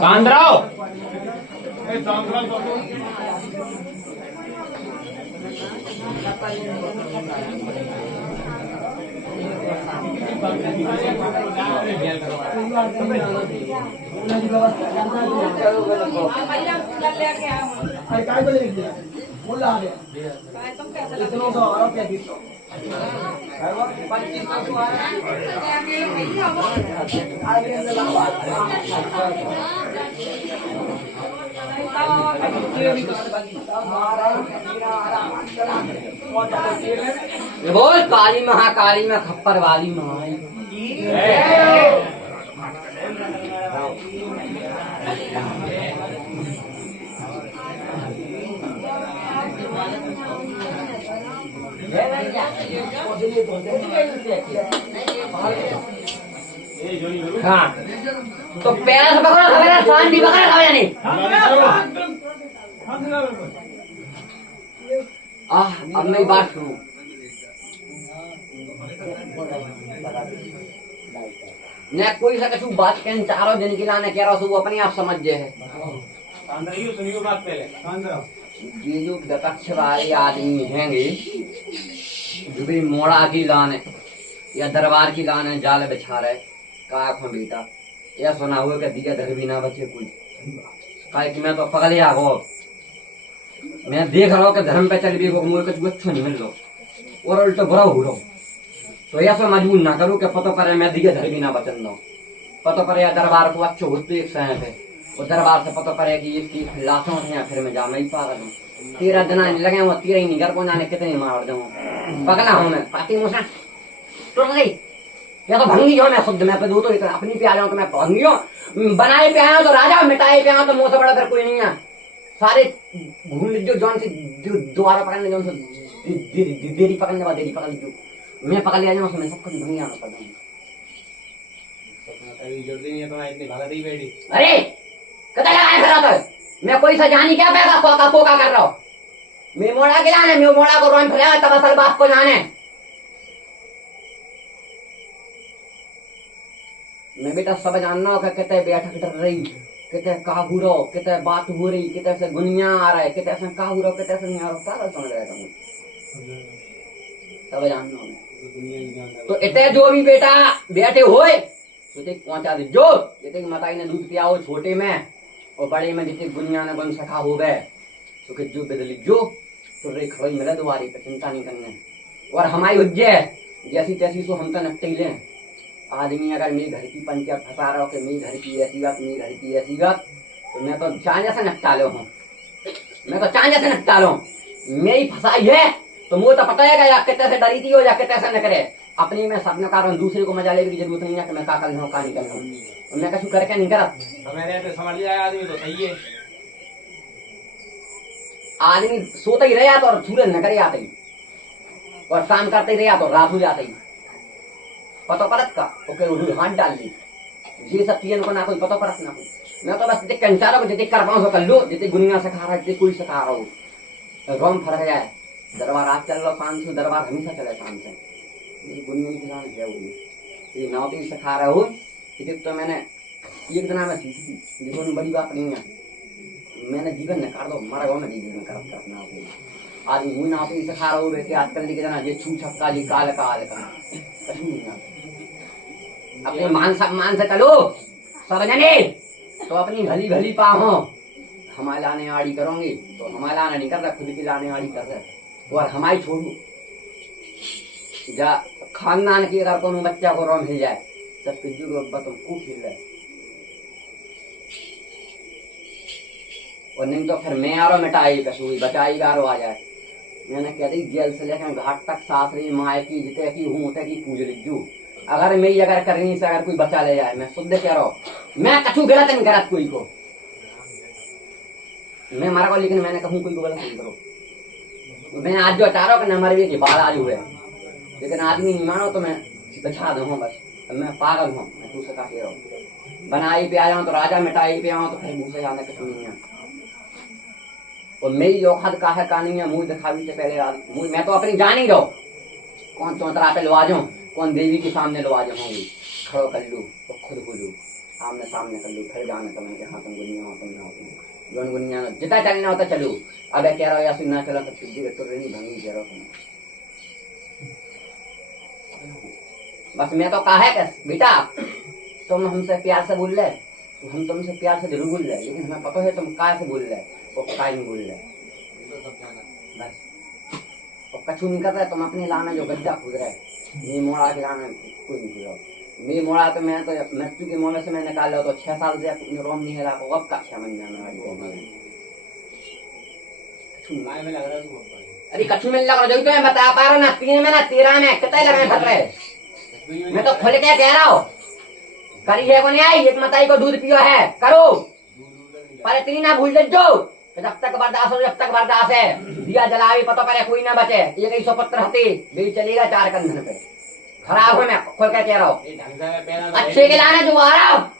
कांद्राव काय बोले बोला आ गया काय तुम कैसे इतना तो आरोप क्या किसको काय वो 25 को आ रहा है आगे नहीं आओ आगे अंदर बोल काली महाकाली में खप्पर वाली माई हाँ तो पैर से पकड़ो हमें शान भी पकड़ा था नहीं अब मेरी बात सुनो न कोई सा कछु बात कहने चारों दिन की लाने कह रहा हूँ अपने आप समझ जाए है सुनियो बात पहले ये जो दक्ष वाले आदमी हैंगे जो भी मोड़ा की लाने या दरबार की लाने जाल बिछा रहे का खो बेटा यह सुना हुआ कि दिया धर भी ना बचे कोई काहे कि मैं तो पगले आ गो मैं देख रहा हूँ कि धर्म पे चल भी गो मुझे कुछ अच्छा नहीं मिल लो और उल्टा बुरा हो रहा तो ऐसा मजबूर ना करूँ कि पतो करे मैं दिया धर भी ना बचन दो पतो करे या दरबार को अच्छो हो तो एक समय पे वो दरबार से पतो करे कि इसकी लाशों थे फिर मैं जा मैं ही पागल हूँ 13 दिन नहीं लगे वो 13 ही नहीं घर को जाने कितने मार दूँ पगला हूँ मैं पाती मुझसे टूट गई या तो भंगी हो मैं खुद मैं पे दो तो इतना अपनी पे आ जाऊं तो मैं भंगी हूँ बनाए पे आया तो राजा मिटाए पे आया तो मुंह से बड़ा कर कोई नहीं है सारे घूम लीजिए जौन से दोबारा पकड़ने जौन से देरी पकड़ने वाला देरी पकड़ लीजिए मैं पकड़ लिया जाऊँ मैं सबको भंगी आना पड़ जाऊंगा अरे कदा लगाए फिर तो मैं कोई सा जानी क्या पैगा कोका कर रहा हूँ मैं मोड़ा के लाने मैं मोड़ा को रोन फिर तब असल बात को जाने मैं बेटा सब जानना हो कहते बैठक डर रही कहते काहूरो कहते बात हो रही कहते से गुनिया आ रहा है कहते से काहूरो कहते से नहीं आ रहा सारा समझ रहा था सब जानना तो इतने जो भी बेटा बैठे होए तो ते पहुंचा दे जो जितने माताई ने दूध पिया हो छोटे में और बड़े में जितने गुनिया ने बन सका हो गए तो कि जो बदली जो तो रे खड़ी मिले दोबारी पे चिंता नहीं करने और हमारी उज्जै जैसी तैसी सो हम तो नपटे ले आदमी अगर मेरे घर की पंचायत फंसा रहा हो कि मेरे घर की ऐसी बात मेरे घर की ऐसी बात तो मैं तो चांजे से निपटा लो हूँ मैं तो चांजे से निपटा लो मेरी फंसाई है तो मुझे तो पता है या कितने से डरी थी हो या कितने से न करे अपनी मैं सपने कारण दूसरे को मजा लेने की जरूरत नहीं है कि मैं का कर लूँ का निकल लूँ मैं कछु करके नहीं करा मेरे समझ लिया आदमी तो सही है आदमी सोता ही रहा तो और सूरज न करे आते ही और काम करते ही रहा तो रात हो जाते ही पतो परत का ओके हाथ डाल ली ये सब चीजें को ना कोई पतो परत ना कोई मैं तो बस जितने कंचारों को जितने कर पाऊँ सो कर लो जितने गुनिया सिखा रहा है जितने कोई सिखा रहा हो रोम फर्क जाए दरबार आप चल लो शाम से दरबार हमेशा चले शाम से गुनिया की जान है वो ये नाव तो सिखा रहा हो तो मैंने एक दिन में सीखी थी जीवन बड़ी बात नहीं है मैंने जीवन न काट दो हमारा गाँव में जीवन कर अपना आदमी मुँह नाव तो सिखा रहा हो वैसे आजकल लेके जाना ये छू छक्का जी काल काल का कहीं नहीं अपने मान से चलो सब जने तो अपनी भली भली पाहो हमारे लाने आड़ी करोगे तो हमारे लाना नहीं कर रहा खुद की लाने आड़ी कर रहे और हमारी छोड़ू जा खानदान की अगर कोनो बच्चा को रोम मिल जाए सब पिज्जू को तुम खूब खेल रहे और नहीं तो फिर मैं आरो मिटाई कसूरी बचाई गारो आ जाए मैंने कह दी जेल से लेकर घाट तक सासरी माए की जिते की हूँ उते की पूज लीजू अगर मेरी अगर करनी से अगर कोई बचा ले जाए मैं शुद्ध कह रहा हूँ मैं कछु गलत नहीं करत कोई को मैं मारा को लेकिन मैंने कहूँ कोई को गलत नहीं करो मैं आज जो चाह रहा हूँ मर की बाल आज हुए लेकिन आदमी नहीं मानो तो मैं बचा दूँ बस मैं पागल हूँ मैं तू सका कह रहा हूँ बनाई पे आ जाऊँ तो राजा मिटाई पे आऊँ तो फिर मुँह से जाने कुछ नहीं है और मेरी औखत का है कहानी है मुँह दिखावी से पहले मुँह मैं तो अपनी जान ही रहो कौन चौतरा पे लवा जाऊं, कौन देवी के सामने लवा जाऊंगी, खड़ो कर लू तो खुद हो लू, आमने सामने कर लू, फिर जाने तो मैंने हाँ तुम गुनिया हो, तुम ना हो, जोन गुनिया जितना चलना होता चलू। अब कह रहा हो या सुनना चला तो तुझे तो नहीं भंगी कह रहा तुम। बस मैं तो कहा है कि बेटा तुम हमसे प्यार से बोल रहे, तो हम तुमसे प्यार से जरूर बोल रहे, लेकिन हमें पता है तुम काय से बोल रहे और काय नहीं बोल रहे। बस और कछु नहीं कर रहे तुम, अपने लाना जो गड्ढा खुद रहे, ये मोड़ा के लाना कोई नहीं खुद। मेरी मोड़ा तो मैं तो मृत्यु के मोड़े से मैं निकाल लो तो 6 साल से रोम नहीं हिला, अब का 6 महीना में वाली अरे कछु में लग रहा जो तो बता पा रहा ना, 3 में ना 13 में कितने लग रहे फट रहे। मैं तो खुल के कह रहा हूँ करी है को नहीं आई, एक मताई को दूध पियो है करो, पर इतनी ना भूल जो जब तक बर्दाश्त हो, जब तक बर्दाश्त है, दिया जलावे पता पड़े कोई ना बचे, ये कहीं 100 पत्र हते भी चलेगा 4 कंधन पे खराब हो। मैं खुल के कह रहा हूँ अच्छे के लाने जो आ रहा हूँ,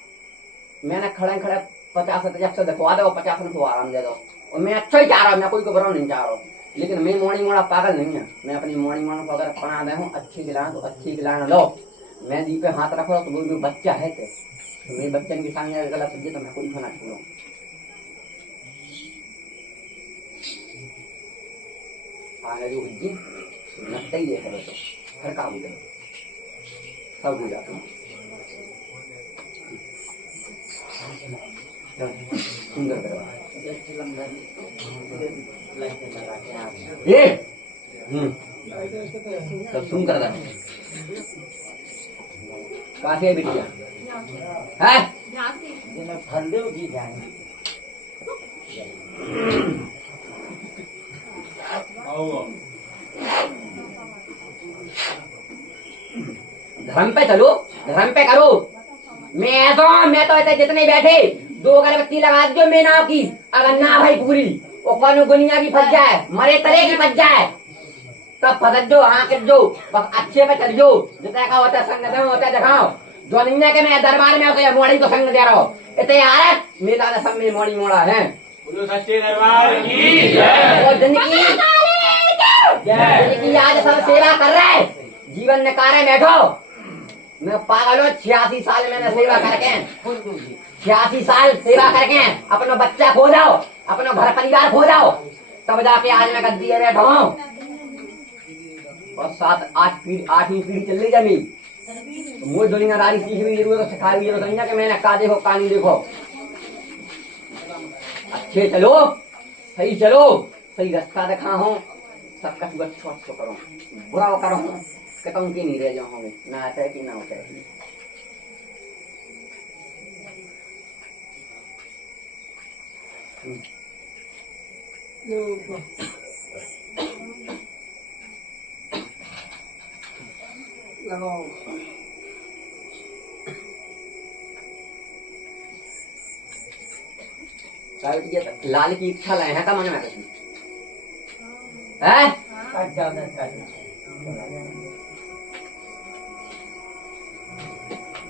मैंने खड़े खड़े 50 दिखवा दो, 50 को आराम दे दो, और मैं अच्छा ही चाह रहा हूँ, मैं कोई को बुरा नहीं चाह रहा हूँ, लेकिन मैं मोड़ी मोड़ा पागल नहीं है। मैं अपनी मोड़ी मोड़ा को अगर अपना दे हूँ अच्छी खिलाना तो अच्छी खिलाना लो, मैं दी पे हाथ रखो तो वो जो बच्चा है के मेरे बच्चन के सामने गलत हो तो मैं कोई खाना छोड़ू। आगे जो हुज्जी लगता ही है तो हर काम करो सब हो जाता है। सुंदर करो ये तो सुन कर रहा कहाँ से बिटिया है फलदेव की जाए धर्म पे चलो, धर्म पे करो। मैं तो ऐसे जितने बैठे 2 अगरबत्ती लगा दो मैं नाव की, अगर ना भाई पूरी वो कौन गुनिया की फंस जाए, मरे तरे की फंस जाए तब फंस जो, हाँ कर जो, बस अच्छे पे चल जो, जितना का होता संग होता है दिखाओ। जो निन्या के मैं दरबार में होते मोड़ी को संग दे रहा हूँ, इतने आ रहा मेला सब में मोड़ी मोड़ा है। सच्चे दरबार की जय। जिंदगी आज सब सेवा कर रहे है, जीवन में कार्य बैठो। मैं पागल हूँ, 86 साल मैंने सेवा करके, 86 साल सेवा करके अपना बच्चा खो जाओ, अपना घर परिवार खो जाओ, तब जाके आज मैं गद्दी है बैठा हूँ। और 7-8वीं पीढ़ी चल रही जमी, मुझे दुनियादारी सीख भी जरूर तो सिखा भी जरूर कि मैंने का देखो का नहीं देखो। अच्छे चलो, सही चलो, सही रास्ता दिखा हूँ, सबका तू अच्छा करो, बुरा करो कहता के नहीं रह जाओगे, ना आता है कि ना होता है। लगाओ लाल की इच्छा लाए हैं का मन में है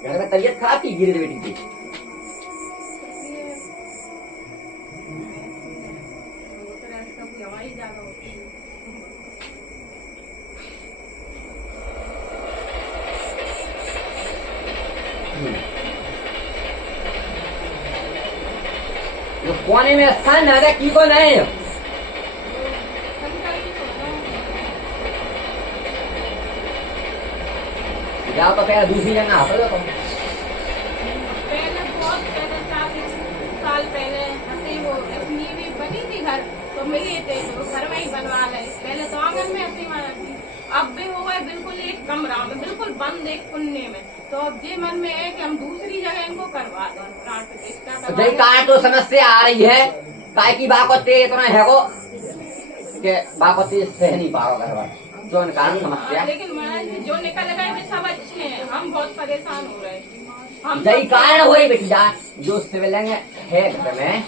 घर में तबीयत खराब की गिरी बेटी की जो कोने में स्थान है की को नहीं जाओ तो पहले दूसरी जगह हटो तो पहले बहुत पहले 40 साल पहले हती वो अपनी भी बनी थी घर तो मिली थे तो घर में ही बनवा ले। पहले तो आंगन में हती माना थी, अब भी वो है बिल्कुल एक कमरा में बिल्कुल बंद एक कुन्ने में। तो अब ये मन में है कि हम दूसरी जगह इनको करवा दें। जय कार तो समस्या आ रही है काय की बाकोते इतना है को के बाकोते सह नहीं पा रहा घर जो कारण समस्या। लेकिन महाराज जी जो निकल गए वे सब अच्छे हैं, हम बहुत परेशान हो रहे हैं। जय कारण हो बेटा जो सिविलिंग है घर में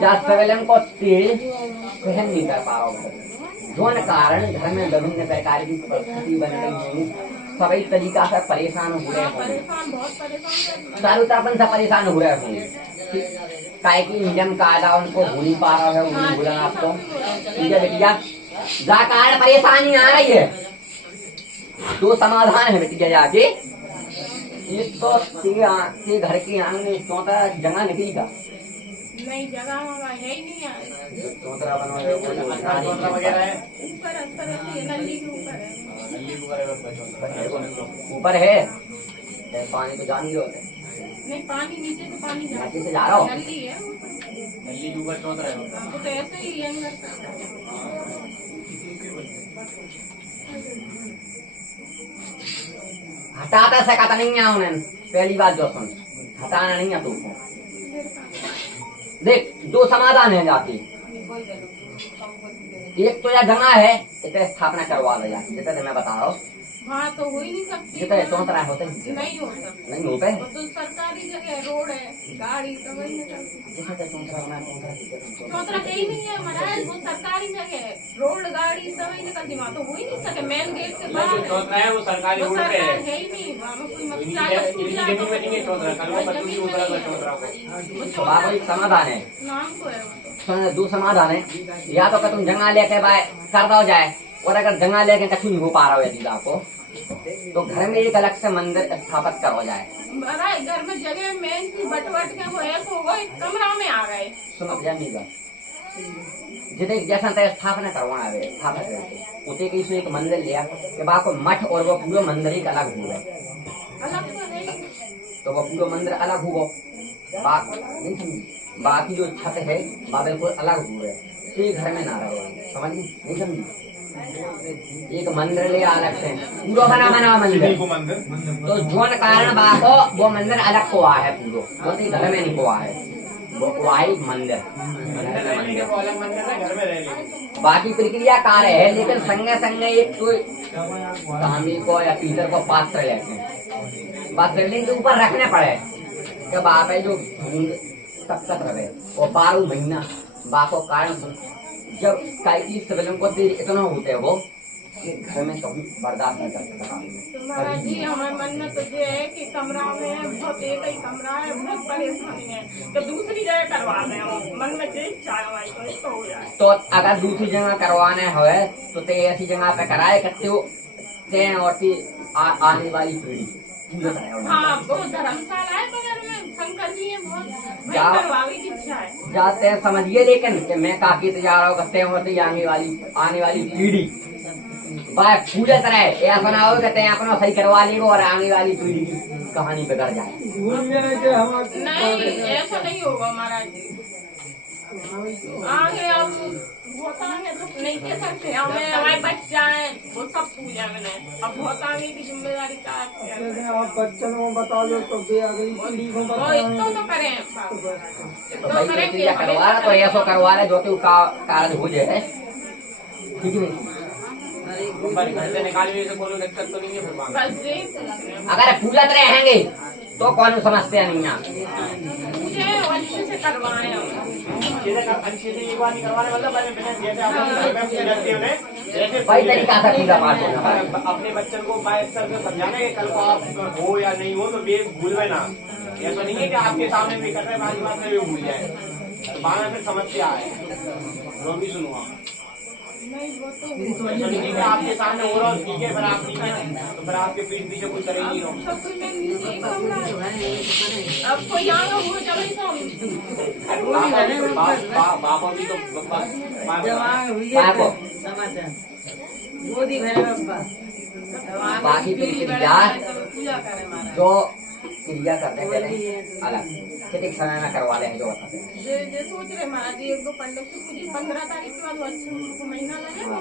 जा सिविलिंग को तेल सहन नहीं कर पा रहा जो कारण घर में विभिन्न प्रकार की परिस्थिति बन रही है, सभी तरीका से परेशान हो रहे हैं, चारों तरफ से परेशान हो रहे हैं। काय की नियम कायदा उनको भूल नहीं पा रहा है, उन्हें भूलना आपको ठीक है बेटिया जा कारण परेशानी आ रही है। दो समाधान है बेटिया जाके। एक तो के घर के आंगन चौथा जगह निकली का नहीं, जगह वगैरह है ही नहीं है। चौतरा बनवाए चौतरा वगैरह है ऊपर अंतर है, नली के ऊपर है। नली वगैरह चौतरा ऊपर है पानी तो जान ही होते नहीं, पानी नीचे से पानी जा नीचे से जा रहा हो। नली है ऊपर। नली के ऊपर चौतरा है। हमको तो ऐसे ही अंदर हटाता सकता नहीं है उन्हें। पहली बात जो सुन, हटाना नहीं है तुमको। देख दो समाधान है जाके। एक तो यह जगह है इतने स्थापना करवा ले जाके, जितने मैं बता रहा हूँ। हाँ तो हो ही नहीं सकती। जितने चौतरा होते हैं नहीं हो सकता। नहीं होते वो तो सरकारी जगह है, रोड है, गाड़ी तो वही निकलती। चौतरा कहीं नहीं है महाराज, वो सरकारी जगह है, रोड गाड़ी सब ही निकलती। वहाँ तो हो ही नहीं सके, मेन गेट के बाहर जो चौतरा है वो सरकारी वो रोड पे सरकार है। है ही नहीं। वहाँ में कोई इनकी चाहे जमीन में नहीं है चौतरा, कल वो बच्चों की उतरा था चौतरा को। तो बाबू एक समाधान है। नाम तो है वो तो। सुन, दो समाधान है। या तो तुम जगह लेके बाय कर दो जाए, और अगर जगह लेके कछु नहीं हो पा रहा हो यदि आपको, तो घर में एक अलग से मंदिर स्थापित करो जाए। महाराज घर में जगह मेन थी, बट के वो ऐसा होगा, एक कमरा में आ गए। सुनो जानिएगा, जितने जैसा तय स्थापना करवाना है स्थापित करके उसे की एक मंदिर लिया कि बाको मठ और वो पूरा मंदिर एक अलग हुआ है। अलग तो नहीं, तो वो पूरा मंदिर अलग हुआ, नहीं समझी। बाकी जो छत है वह बिल्कुल अलग हुआ है, तो ये घर में ना रहे, समझ नहीं समझी। एक मंदिर ले अलग से पूरा बना मंदिर, तो जोन कारण बाको वो मंदिर अलग को है पूरा, वो तो घर में नहीं को है, वो एक मंदिर। वो अलग मंदिर है, घर में रह लेंगे। बाकी प्रक्रिया कार्य है, लेकिन संगे संगे एक तो तांबे को या पीतल को पात्र लेते हैं, बस बिल्डिंग के ऊपर रखने पड़े। जब आप है जो तक रहे वो 12 महीना बाको कारण जब काई सिविल को इतना होते हैं वो घर में कभी बर्दाश्त नहीं कर सकता। तो महाराज जी हमारे मन में तो ये है कि कमरा में बहुत एक ही कमरा है, बहुत परेशानी है, तो दूसरी जगह करवा दें। हम मन में जो इच्छा है भाई तो इसको हो जाए। तो अगर दूसरी जगह करवाने हुए तो ते ऐसी जगह पे कराए करते हो ते और आने वाली पीढ़ी। हाँ वो धर्मशाला है बगल में, शंकर जी है, बहुत भाई जा- करवावे की इच्छा है। जाते हैं समझिए, लेकिन कि मैं काकी तो जा रहा हूँ करते हैं आने वाली पीढ़ी भाई पूरे तरह ऐसा ना हो कहते हैं अपना सही करवा लेगा और आने वाली पीढ़ी की कहानी बिगड़ जाए। नहीं ऐसा नहीं होगा महाराज जी, आगे अब बहुत आगे तो नहीं कह सकते। हमें हमारे बच्चा है वो सब पूजा में, अब बहुत आगे की जिम्मेदारी का आप बच्चों को बता दो तो वे अगली पीढ़ी को वो इतना तो करें, तो भाई प्रक्रिया करवा रहा तो ऐसा करवा रहा जो कि कार्य हो जाए, ठीक है। घर से निकालने से कोई दिक्कत तो नहीं है। फिर वहाँ बस यही पूछ रहे हैं। अगर पूजत रहेंगे तो कौन समस्या नहीं है। मुझे अच्छे से करवाए अच्छे से एक बार नहीं करवाने मतलब जैसे अपने भाई तरीका से पूजा पाठ होना। अपने बच्चों को बाइस्तर से समझाना कि कल को आप हो या नहीं हो तो वे भूलवे ना। ऐसा नहीं है कि आपके सामने भी कर रहे बाकी बात में भी भूल जाए, तो बाद में फिर समस्या है। जो भी सुनो नहीं वो तो ऐसा नहीं है कि आपके सामने हो रहा हो ठीक है, फिर आप ठीक है तो फिर आपके पीठ पीछे कुछ करेंगी नहीं। सब में नीचे ही कमरा है। अब कोई यहाँ हुआ जब नहीं बाबा भी तो बाको बाकी प्रक्रिया पूजा करें महाराज। जो क्रिया करने के लिए अलग कितने समय में करवा रहे हैं जो बताते हैं। जे सोच रहे महाराज जी एक दो पंडित की पूजी 15 तारीख के बाद अच्छे उनको महीना लगेगा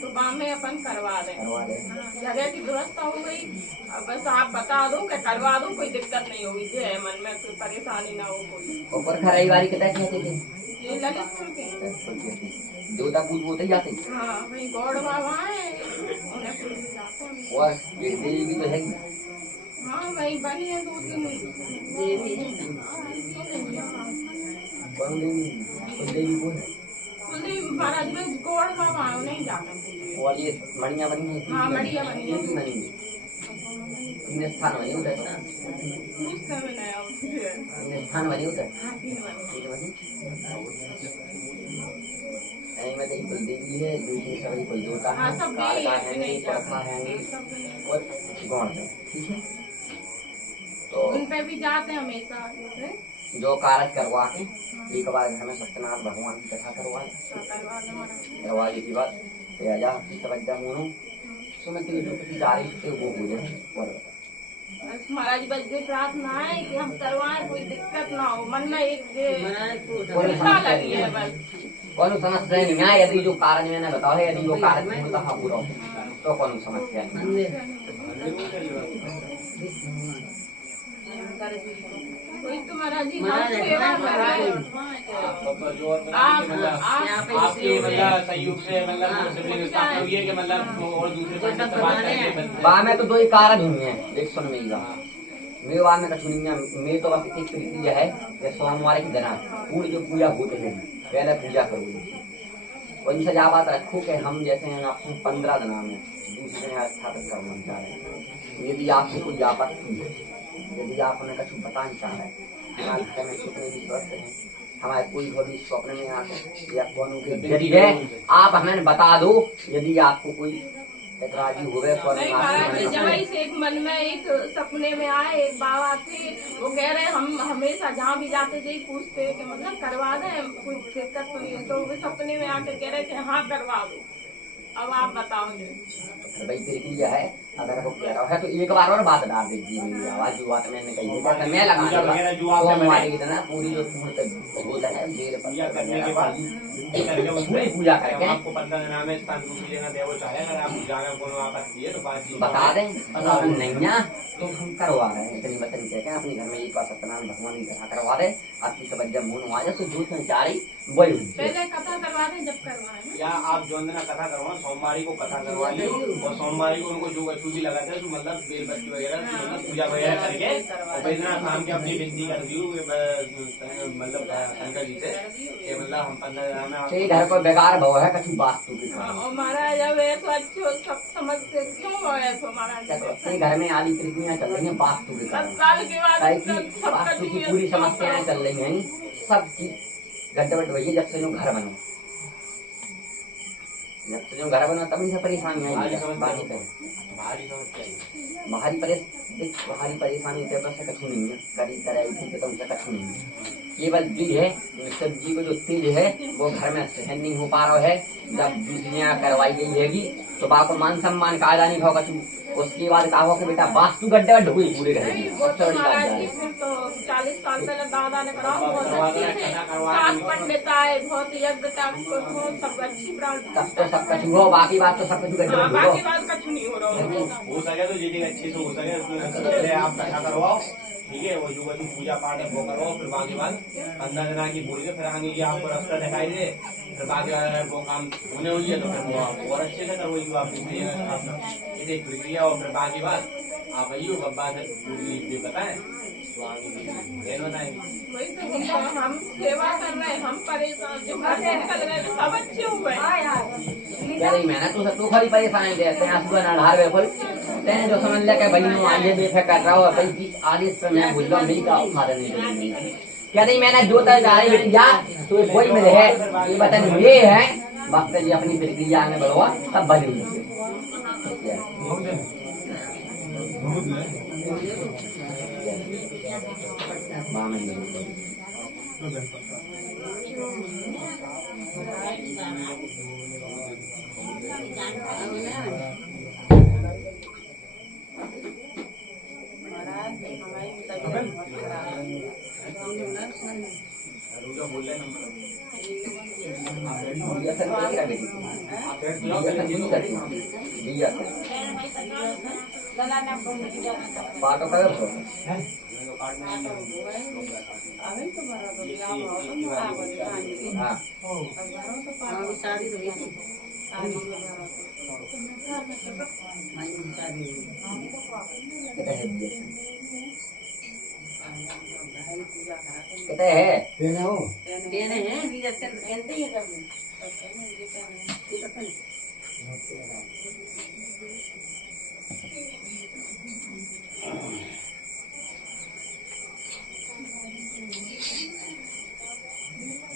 तो गाँव में अपन करवा दें। करवा रहे जगह की व्यवस्था हो गई, अब बस आप बता दो कि करवा दो, कोई दिक्कत नहीं होगी। जो है मन में कोई परेशानी ना हो कोई। ऊपर खराई वाली कितना कहते थे ये ललितपुर के देवता पूज होते ही जाते हाँ वही गौड़ बाबा है, उन्हें पूछ जाते हैं। और एक देवी भी तो है ही। हाँ वही बनी है 2-3 कौन देवी उस देवी को है कुलदेव महाराज में गौड़ बाबा नहीं जाते। और ये मणिया बनी है हाँ, मणियाँ बनी है। बनी है। तीन स्थान वही उधर ना, उस समय नहीं आओ। तीन स्थान वही उधर। हाँ, 3 बजे। ठीक है ऐ में तो कुल देवी है, दूसरी सभी कुल देवता हाँ, है, सब काल यही का है, है, नहीं परखा है सब नहीं। और गौण है। ठीक है तो उन पे भी जाते हैं हमेशा जैसे जो कार्य करवा के एक बार घर में सत्यनारायण भगवान की कथा करवा करवा दी थी बात राजा समझ मोनू सुमति जो जा रही थी वो हो जाए और महाराज बस ये प्रार्थना है कि हम करवाएं, कोई दिक्कत ना हो, मन में एक चिंता लगी है बस। कौन समस्या नहीं है, यदि जो कारण मैंने बताओ है, यदि वो कारण पूर्णतः पूरा हो तो कौन समस्या नहीं। कोई तो महाराज जी हम सेवा कर रहे हैं। आपके मतलब सहयोग से मतलब शिवलिंग स्थापना हुई है कि मतलब और दूसरे पंडित से बात करके बा में तो दो ही कारण हुई है, देख सुन मेरी बात मेरे बाद में कछु नहीं है, मेरे तो बस एक प्रीति है कि सोमवार की दिन पूरी जो पूजा होते हैं पहले पूजा करूँगी और इनसे जा बात रखो कि हम जैसे हैं आपको 15 दिन में दूसरे यहाँ स्थापित करना चाह रहे हैं। यदि आपको कोई आपत्ति है, यदि आप हमें कछु बताना चाह रहे हैं, हमारे घर में कितने भी स्वस्थ हैं, हमारे कोई भी स्वप्न में आते या कौन यदि है आप हमें बता दो, यदि आपको कोई एतराजी हो गए नहीं महाराज जी जब से एक मन में एक सपने में आए, एक बाबा थे वो कह रहे हम हमेशा जहाँ भी जाते थे पूछते कि मतलब करवा दें, कोई दिक्कत तो नहीं है, तो वो सपने में आके कह रहे कि हाँ करवा दो। अब आप बताओ भाई फिर है अगर वो कह रहा है तो एक बार और बात डाल दीजिए मेरी आवाज जो बात मैंने कही है मैं लगा सोमवार की तरह पूरी जो होता है जेल पूजा करने के बाद पूजा करके आपको 15 दिन में स्थान दूसरी जगह देवो चाहे अगर आप जाकर कोनो आपत्ति है तो बात बता दें अगर नहीं ना तो हम करवा रहे हैं इतनी वचन कहते हैं अपने घर में एक बार सत्यनारायण भगवान की कथा करवा दे आपकी सब जब मुन आ जाए तो दूध में चारी वही पहले कथा करवा दें जब करवाएं। या आप जो अंदर कथा करवा सोमवारी को कथा करवा ली और सोमवारी को उनको जो कछु भी लगाते हैं तो मतलब बेलपत्ती वगैरह मतलब पूजा वगैरह करके और बैद्यनाथ शाम के अपनी विनती कर दी मतलब शंकर जी से कि मतलब हम 15 दिन में घर को बेकार भाव है कछु वास्तु की और महाराज अब ऐसा अच्छे सब समझते क्यों हो ऐसा महाराज घर में आदि कृतियाँ चल रही है वास्तु के 10 साल के बाद वास्तु की पूरी समस्याएं चल रही है सब चीज गड्ढे वही जब से जो घर बनो जब से जो घर बना तभी से परेशानी आई बाहरी परेशानी कछु नहीं है करी तरह तुमसे कछु नहीं है केवल जी है सब्जी को जो तेज है वो घर में सहन नहीं हो पा रहा है। जब दूसरियाँ करवाई गई हैगी तो बाको मान सम्मान का नहीं भाव कछु उसके बाद कहा कि बेटा वास्तु गड्ढे गड्ढ हुई पूरे घर में वो तो महाराज जी फिर तो 40 साल पहले दादा ने करा बहुत अच्छे से 7 पंडित आए बहुत यज्ञ सब अच्छी तब तो सब कछु हो बाकी बात तो सब कछु गड्ढे बाकी बात कछु नहीं हो रहा हो सके तो जितनी अच्छी से हो सके आप कथा करवाओ ठीक है वो जो पूजा पाठ है वो करो फिर बाकी बात 15 दिन की भूल के फिर आगे की आपको रास्ता दिखाई दे फिर बाकी बात वो काम होने हुई है तो फिर वो आप और अच्छे से करो जो आप ये प्रक्रिया और फिर बाकी बात आप आइयो गब्बा से पूरी बताएं तो आगे बताएंगे वही तो हम सेवा कर रहे हैं हम परेशान जो घर से निकल रहे हैं सब अच्छे हुए क्या रही मैंने तो सब तो खाली परेशानी देते हैं आंसू ना ढार बिल्कुल तेने जो समझ लिया कि भाई मैं आगे बेफिक्र रहा हूँ भाई बीच आगे से मैं भूल रहा मेरी का उठा नहीं क्या नहीं मैंने जो तक जा रही बेटिया तो कोई मिले है ये बता ये है वक्त जी अपनी प्रक्रिया में बढ़वा सब बदल पाटो का कहते है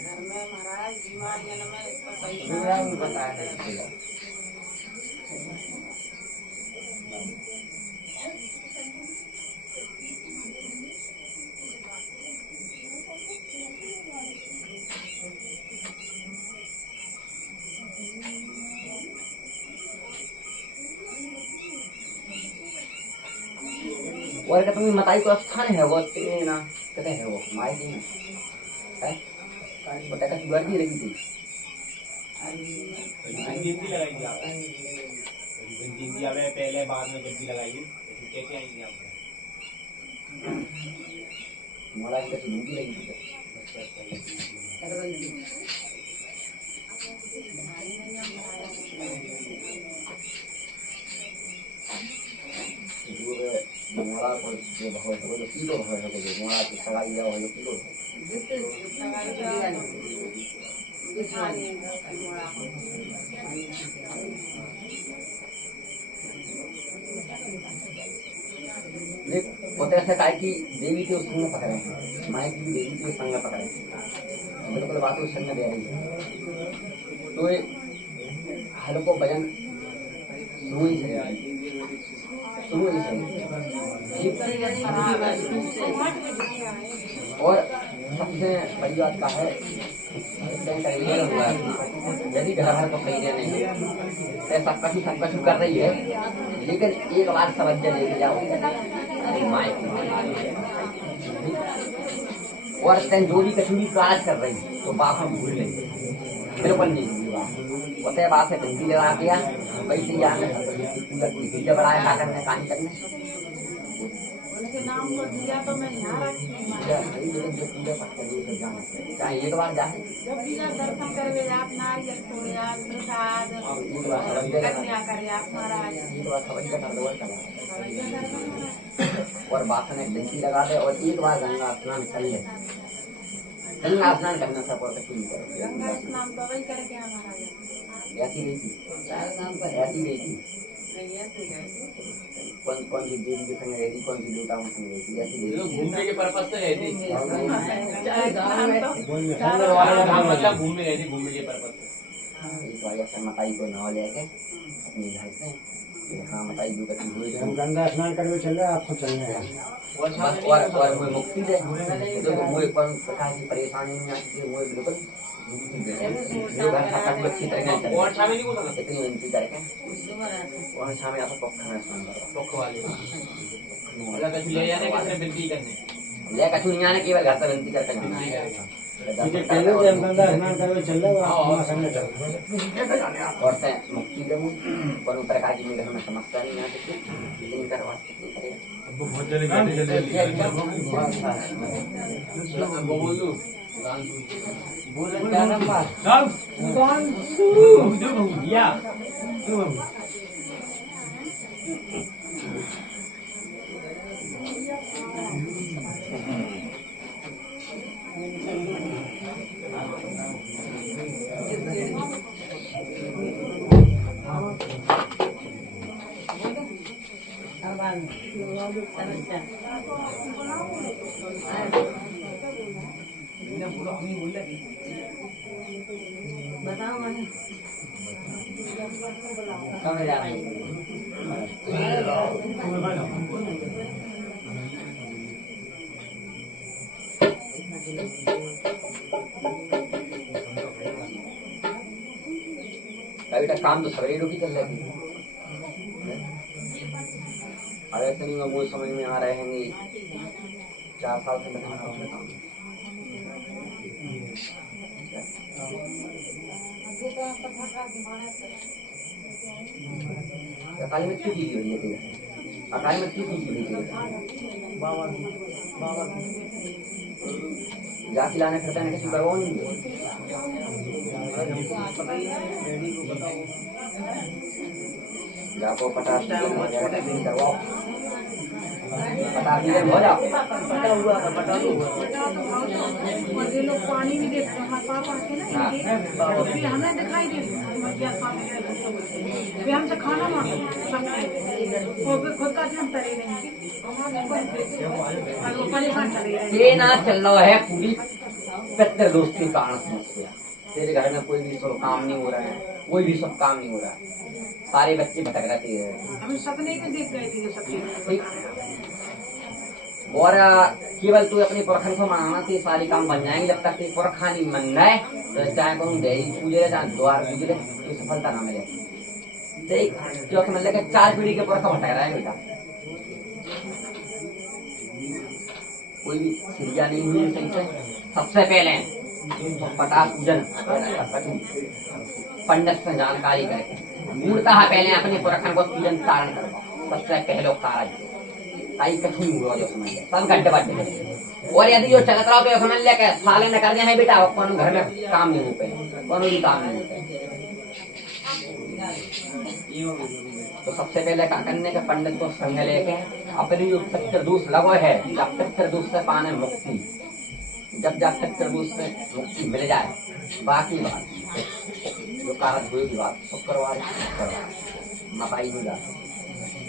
घर में महाराज बीमारियों में इसका मेरा भी पता है। और कहते हैं मताई को स्थान है वो ना कहते हैं वो माई की है वो कहते हैं गर्दी लगी थी जिंदगी लगाई थी आपने जिंदगी में पहले बाद में जब भी लगाई क्या क्या आएंगे आपको मोला इसका जिंदगी लगी थी मोड़ा को जो बहुत वो जो किलो है जो मोड़ा की सगाई जाओ जो किलो होते ऐसे काय की देवी के संग पकड़े माई की भी देवी के संग पकड़े बिल्कुल बात उस संग दे रही है तो ये हल्को भजन सुनो ही और सबसे बड़ी बात का है यदि घर को सही नहीं तो सब कछु कर रही है लेकिन एक बार समझ लेके जाओ माए और तेन जो भी कछु भी काज कर रही तो बाप हम भूल गए बिल्कुल नहीं भूली होते बात से बंदी लगा दिया वैसे ही आने पूजा बढ़ाया क्या करने काम करने नाम को दिया तो मैं यहाँ रखी चाहे एक बार जाए जब भी दर्शन करवे आप नारियल छोड़े आप प्रसाद कन्या करे आप महाराज एक बार समझ कर दो और बासन एक डंकी लगा दे और एक बार गंगा स्नान कर ले गंगा स्नान करने से और कुछ नहीं करो गंगा स्नान तो वही करके महाराज ऐसी नहीं थी ऐसी नहीं थी कौन कौन सी देवी के संग रहती कौन सी देवताओं संग रहती ऐसी घूमने के पर्पज से रहती मतलब घूमने गई थी घूमने के पर्पज से इस वजह से मताई को नाव लेके अपने घर से हाँ मताई जो कभी हुई गंगा स्नान करके चल रहे आपको चलना है और वो मुक्ति दे जो मुझे कौन प्रकार की परेशानी नहीं आती मुझे बिल्कुल जो घर का अच्छी तरह से और शामिल नहीं हो सकता इतनी विनती करके और शामिल आपको पक्का स्नान करो पक्का वाले अलग कभी ले जाने के विनती करने ले कछु नहीं आने केवल घर से विनती करके पहले भी हम गंगा स्नान करके चल रहे आप संग चल और से मुक्ति दे कौन प्रकार की मेरे में समस्या नहीं आती लेकिन करवा सकते बहुत जल्दी बोल दो क्या नाम बात या बताओ मैंने समझ आ रही अभी तक काम तो सवेरे रोटी चल रही थी अब ऐसे नहीं वो समझ में आ रहे हैं 4 साल से लगे अपने काम अकाली में क्यों चीज हुई है अकाली में क्यों चीज हुई है बाबा जाति लाने खर्चा नहीं किसी करवाओ नहीं जाको 50 करवाओ 50 काफी देर हो जाओ। और ये लोग पानी भी देखते हैं हमारे पापा के ना हाँ। तो फिर हमें दिखाई दे वे हमसे खाना मांगे और फिर खुद का हम करे नहीं और वो परेशान करे ये ना चल रहा है पूरी पितृ दोष के कारण समस्या। तेरे घर में कोई भी शुभ काम नहीं हो रहा है, कोई भी शुभ काम नहीं हो रहा है, सारे बच्चे भटक रहते हैं। हम सपने में देख रहे थे ये सब चीजें। ठीक। और केवल तू अपने पुरखन को मनाना तो ये सारे काम बन जाएंगे। जब तक तेरे पुरखा नहीं मन रहा है तो चाहे कौन डेरी पूजे चाहे द्वार पूजे ये सफलता ना मिले। देख जो समझ ले 4 पीढ़ी के पुरखा भटक रहा है बेटा। कोई भी क्रिया नहीं हुई सही से। सबसे पहले पटा पूजन पंडित से जानकारी करके मूर्तः पहले अपने पुरखन को पूजन धारण करवाओ। सबसे पहले कार्य ताई कठिन हुआ जो समझ ले सब गड्ढे बड्ढे। और यदि जो चलत रहा तो समझ ले के साले न कर है बेटा कौन घर में काम नहीं हो पाए, कौन भी काम नहीं हो पाए। तो सबसे पहले क्या करने के पंडित को संग लेके अपनी जो पितृदोष लगो है जब पितृदोष से पाने मुक्ति, जब पितृदोष से मुक्ति मिल जाए बाकी बात जो कारण हुई की बात शुक्रवार मकाई हो जाती।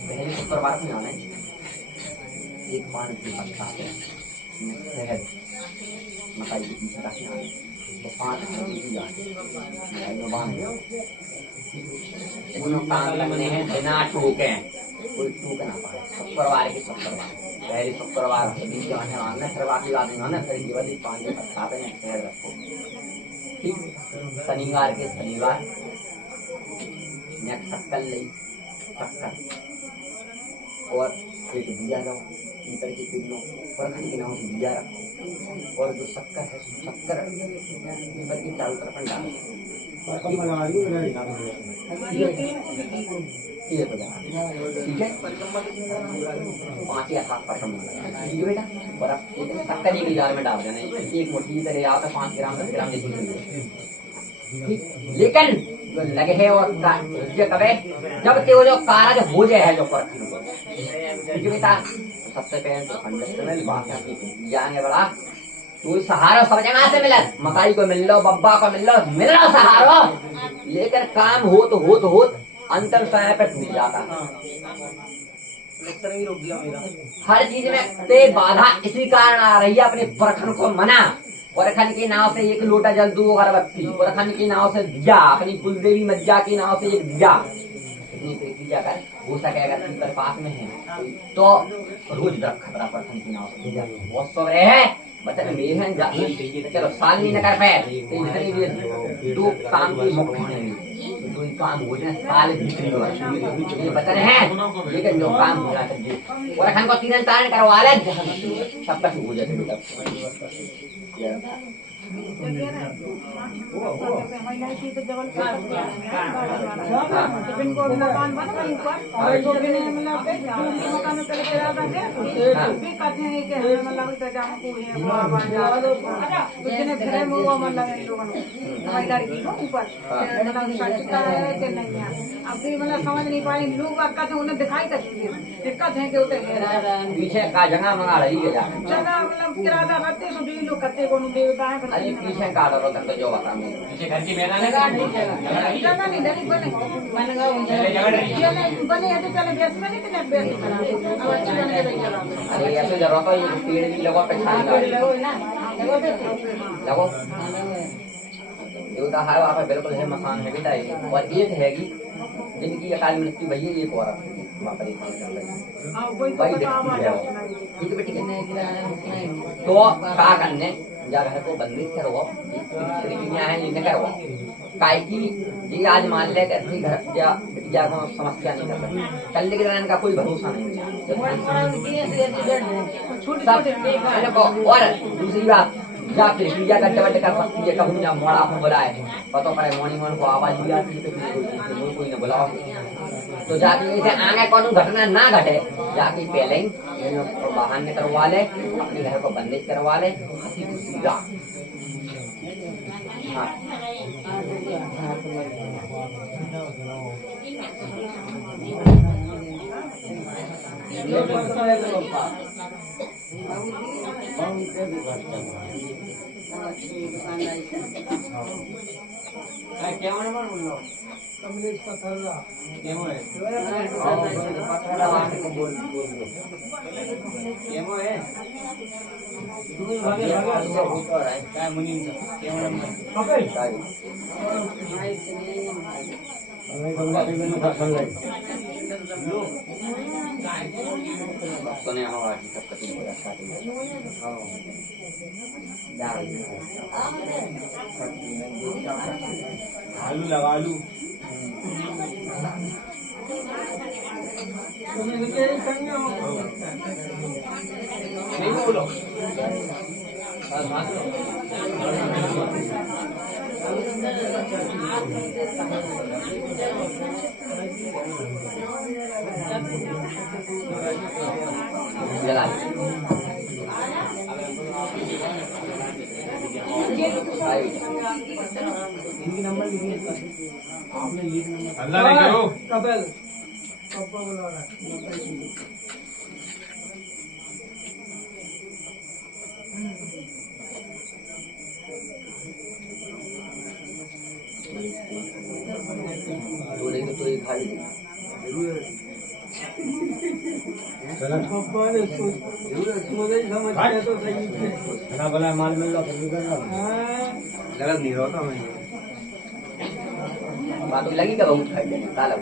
पहले शुक्रवार को जाना है एक पान की पत्ता शहद मकाई के पीछे रखना है तो 5 बांध दो। काम लगने हैं बिना टूके, कोई टूक ना पाए। शुक्रवार के शुक्रवार पहले शुक्रवार फिर बाकी बात ना फिर केवल 5 पत्ता पे शहद रखो। ठीक। शनिवार के शनिवार शक्कर ले शक्कर और एक दिया लो पीतर की पिल्लों पुरखन के नाम से दिया रखो और जो शक्कर है शक्कर पीतर की चारों तरफ डालो। ठीक है 5 या 7 परसम ठीक है बेटा। बर्फ शक्कर 1 जार में डाल देना, एक मुट्ठी तरह यहाँ पे 5 ग्राम 10 ग्राम जैसी। लेकिन जो लगे है और कबे जब ते वो जो कार्य हो जाए है जो पुरखन को ठीक है बेटा। सबसे पहले तो पंडित बात जाएंगे बड़ा तू सहारा सब जगह से मिले, मकाई को मिल लो, बब्बा को मिल लो सहारा, लेकिन काम हो तो अंतर समय पर टूट जाता। हर चीज में ते बाधा इसी कारण आ रही है। अपने पुरखन को मना, पुरखन के नाव से 1 लोटा जल 2 अगरबत्ती, पुरखन की नाव से दिया, अपनी कुलदेवी मज्जा की नाव से 1 दिया। इतनी पूजा कर हो सके अगर पीतर पास में है तो रोज रख खतरा पुरखन की नाव से दिया। बहुत सो रहे हैं बच्चा मेरे हैं चलो साल नहीं न कर पाए दो काम की मुक्ति नहीं, दो काम हो जाए साल भीतर बच्चा है। लेकिन जो काम हो रहा है पुरखन को 3 तारण करवा ले सब कुछ हो जाए बेटा। मकान बन गई ऊपर समझ नहीं पाए लोग उन्हें दिखाई दिक्कत है पीछे का जगह मंगा रही है जगह मतलब किराया करते लोग करते को देवता है पीछे का तो जो बता पीछे घर की मैदान है जगह नहीं धनी बने बने हैं तो चले बेस में नहीं बेस अब अच्छी बने रही जगह। अरे ऐसे जरूरत है ये पेड़ भी लगो पछाड़ी लगो देवता है वहाँ पे बिल्कुल है मकान है बेटा। और एक हैगी जिनकी अकाल मृत्यु भई है एक औरत वहाँ पर तो का करने जा घर को बंदिश करवाओ है नहीं करवाओ काय की ये आज मान ले कि घर या को समस्या नहीं कर रही कल के दिन का कोई भरोसा नहीं सब। और दूसरी बात जा पूजा का चवट कर सकती है कहूँ जा मोड़ा को बुलाए पता पड़े मोनी मोन को आवाज भी आती है तो कोई न बुलाओ तो जाके इसे आगे कौन घटना ना घटे जाके पहले ही बाहर ने करवा ले अपने घर को बंदिश करवा ले हंसी खुशी जा। हाँ कमलेश पथर्रा आलू लगा आलू नहीं बोलो जला अल्लाह नहीं करो कबल पापा बुला रहा है तो नहीं तो ये खा ली पापा ने सोच समझ तो सही है बना बना माल मिल रहा फिर भी कर रहा हाँ। गलत नहीं होता मैं बात लगी क्या बहुत खाई देने काला